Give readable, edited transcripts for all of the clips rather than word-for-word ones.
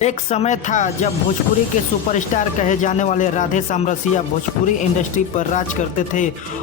एक समय था जब भोजपुरी के सुपरस्टार कहे जाने वाले राधे श्याम रसिया भोजपुरी इंडस्ट्री पर राज करते थे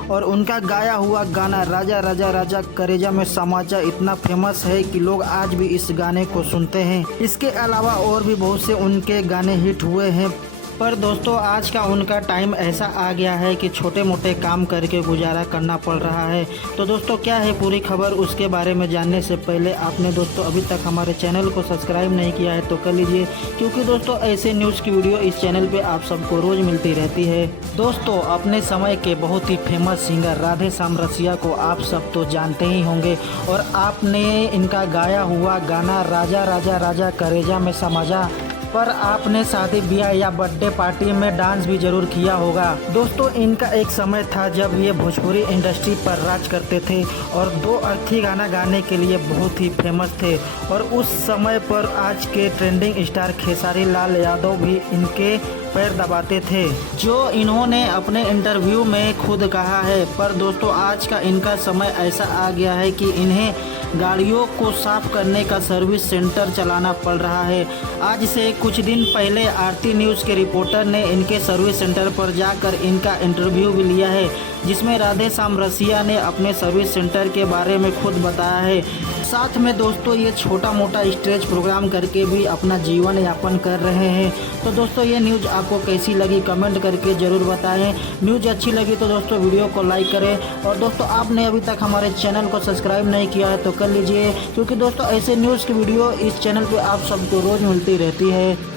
और उनका गाया हुआ गाना राजा राजा राजा करेजा में समाजा इतना फेमस है कि लोग आज भी इस गाने को सुनते हैं। इसके अलावा और भी बहुत से उनके गाने हिट हुए हैं, पर दोस्तों आज का उनका टाइम ऐसा आ गया है कि छोटे मोटे काम करके गुजारा करना पड़ रहा है। तो दोस्तों क्या है पूरी खबर, उसके बारे में जानने से पहले आपने दोस्तों अभी तक हमारे चैनल को सब्सक्राइब नहीं किया है तो कर लीजिए, क्योंकि दोस्तों ऐसे न्यूज़ की वीडियो इस चैनल पे आप सबको रोज़ मिलती रहती है। दोस्तों अपने समय के बहुत ही फेमस सिंगर राधे श्याम रसिया को आप सब तो जानते ही होंगे और आपने इनका गाया हुआ गाना राजा राजा राजा करेजा में समाजा पर आपने शादी ब्याह या बर्थडे पार्टी में डांस भी जरूर किया होगा। दोस्तों इनका एक समय था जब ये भोजपुरी इंडस्ट्री पर राज करते थे और दो अर्थी गाना गाने के लिए बहुत ही फेमस थे और उस समय पर आज के ट्रेंडिंग स्टार खेसारी लाल यादव भी इनके पैर दबाते थे, जो इन्होंने अपने इंटरव्यू में खुद कहा है। पर दोस्तों आज का इनका समय ऐसा आ गया है कि इन्हें गाड़ियों को साफ करने का सर्विस सेंटर चलाना पड़ रहा है। आज से कुछ दिन पहले आरती न्यूज़ के रिपोर्टर ने इनके सर्विस सेंटर पर जाकर इनका इंटरव्यू भी लिया है, जिसमें राधे श्याम रसिया ने अपने सर्विस सेंटर के बारे में खुद बताया है। साथ में दोस्तों ये छोटा मोटा स्टेज प्रोग्राम करके भी अपना जीवन यापन कर रहे हैं। तो दोस्तों ये न्यूज़ आपको कैसी लगी कमेंट करके ज़रूर बताएं। न्यूज़ अच्छी लगी तो दोस्तों वीडियो को लाइक करें और दोस्तों आपने अभी तक हमारे चैनल को सब्सक्राइब नहीं किया है तो कर लीजिए, क्योंकि दोस्तों ऐसे न्यूज़ की वीडियो इस चैनल पे आप सबको रोज़ मिलती रहती है।